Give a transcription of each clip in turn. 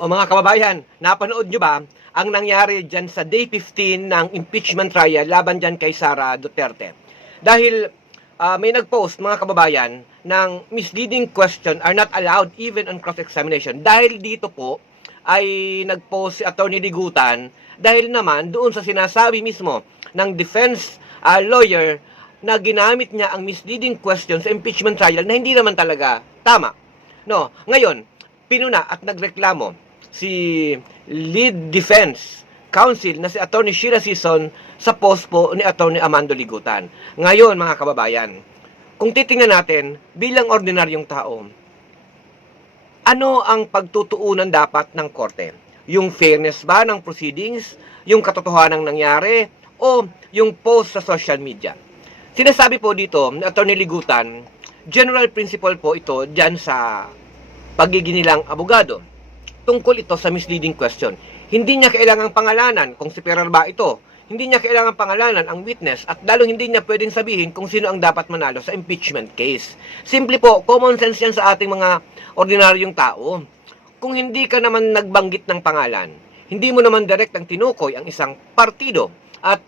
O mga kababayan, napanood nyo ba ang nangyari dyan sa day 15 ng impeachment trial laban dyan kay Sara Duterte? Dahil may nag-post mga kababayan ng misleading question are not allowed even on cross-examination. Dahil dito po ay nag-post si Atty. Ligutan dahil naman doon sa sinasabi mismo ng defense lawyer na ginamit niya ang misleading question sa impeachment trial na hindi naman talaga tama. No, ngayon, pinuna at nagreklamo si lead defense counsel na si Atty. Sheila Sison sa post po ni Atty. Amando Ligutan. Ngayon mga kababayan, kung titingnan natin bilang ordinaryong tao, ano ang pagtutuunan dapat ng korte? Yung fairness ba ng proceedings? Yung katotohanan ng nangyari? O yung post sa social media? Sinasabi po dito ni Atty. Ligutan, general principle po ito dyan sa pagiging nilang abogado. Tungkol ito sa misleading question. Hindi niya kailangang pangalanan kung si Peral ba ito. Hindi niya kailangang pangalanan ang witness at lalong hindi niya pwedeng sabihin kung sino ang dapat manalo sa impeachment case. Simple po, common sense yan sa ating mga ordinaryong tao. Kung hindi ka naman nagbanggit ng pangalan, hindi mo naman direct ang tinukoy ang isang partido at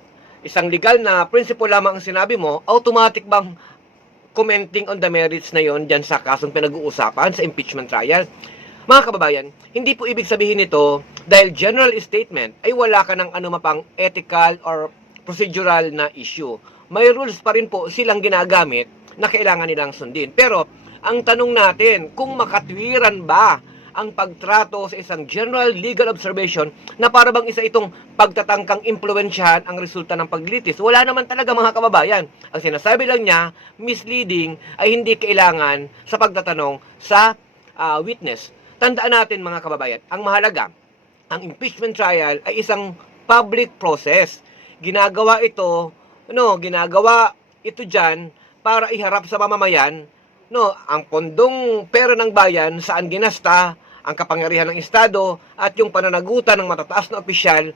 isang legal na principle lamang ang sinabi mo, automatic bang commenting on the merits na yon dyan sa kasong pinag-uusapan sa impeachment trial? Mga kababayan, hindi po ibig sabihin nito dahil general statement ay wala ka ng anumapang ethical or procedural na issue. May rules pa rin po silang ginagamit na kailangan nilang sundin. Pero ang tanong natin, kung makatwiran ba ang pagtrato sa isang general legal observation na para bang isa itong pagtatangkang impluwensyahan ang resulta ng paglitis? Wala naman talaga mga kababayan. Ang sinasabi lang niya, misleading, ay hindi kailangan sa pagtatanong sa witness. Tandaan natin mga kababayan, ang mahalaga, ang impeachment trial ay isang public process. Ginagawa ito dyan para iharap sa mamamayan, ang pondong pera ng bayan saan ginasta, ang kapangyarihan ng Estado at yung pananagutan ng matataas na opisyal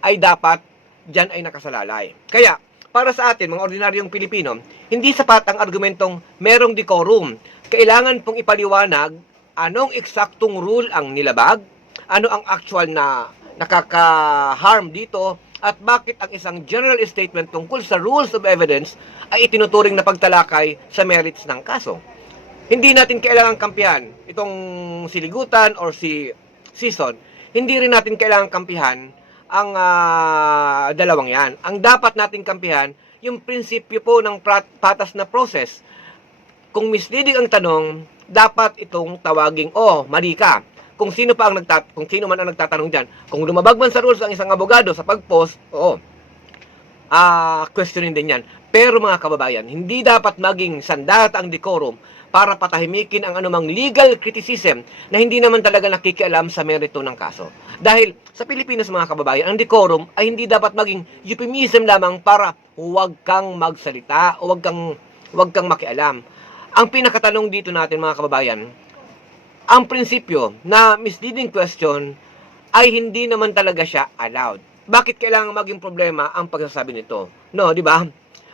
ay dapat dyan ay nakasalalay. Kaya, para sa atin, mga ordinaryong Pilipino, hindi sapat ang argumentong merong decorum. Kailangan pong ipaliwanag anong eksaktong rule ang nilabag, ano ang actual na nakaka-harm dito, at bakit ang isang general statement tungkol sa rules of evidence ay itinuturing na pagtalakay sa merits ng kaso. Hindi natin kailangang kampihan itong si Ligutan or si Sison. Hindi rin natin kailangang kampihan ang dalawang yan. Ang dapat natin kampihan, yung prinsipyo po ng patas na process. Kung misleading ang tanong, dapat itong tawaging, mali ka. Kung sino man ang nagtatanong diyan, kung lumabag man sa rules ang isang abogado sa pag-post, questionin din yan. Pero mga kababayan, hindi dapat maging sandata ang decorum para patahimikin ang anumang legal criticism na hindi naman talaga nakikialam sa merito ng kaso. Dahil sa Pilipinas mga kababayan, ang decorum ay hindi dapat maging euphemism lamang para huwag kang magsalita o huwag kang makialam. Ang pinakatanong dito natin mga kababayan, ang prinsipyo na misleading question ay hindi naman talaga siya allowed. Bakit kailangan maging problema ang pagsasabi nito? Di ba?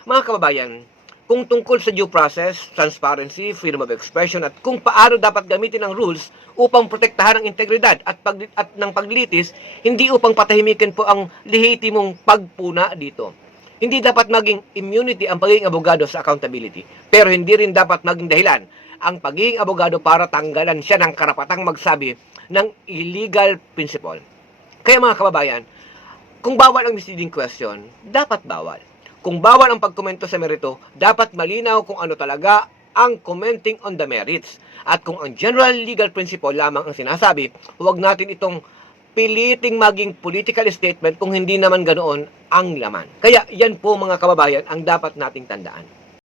Mga kababayan, kung tungkol sa due process, transparency, freedom of expression at kung paano dapat gamitin ang rules upang protektahan ang integridad at ng paglilitis, hindi upang patahimikin po ang lehitimong pagpuna dito. Hindi dapat maging immunity ang pagiging abogado sa accountability. Pero hindi rin dapat maging dahilan ang pagiging abogado para tanggalan siya ng karapatang magsabi ng illegal principle. Kaya mga kababayan, kung bawal ang misleading question, dapat bawal. Kung bawal ang pagkomento sa merito, dapat malinaw kung ano talaga ang commenting on the merits. At kung ang general legal principle lamang ang sinasabi, huwag natin itong piliting maging political statement kung hindi naman ganoon ang laman. Kaya yan po mga kababayan ang dapat nating tandaan.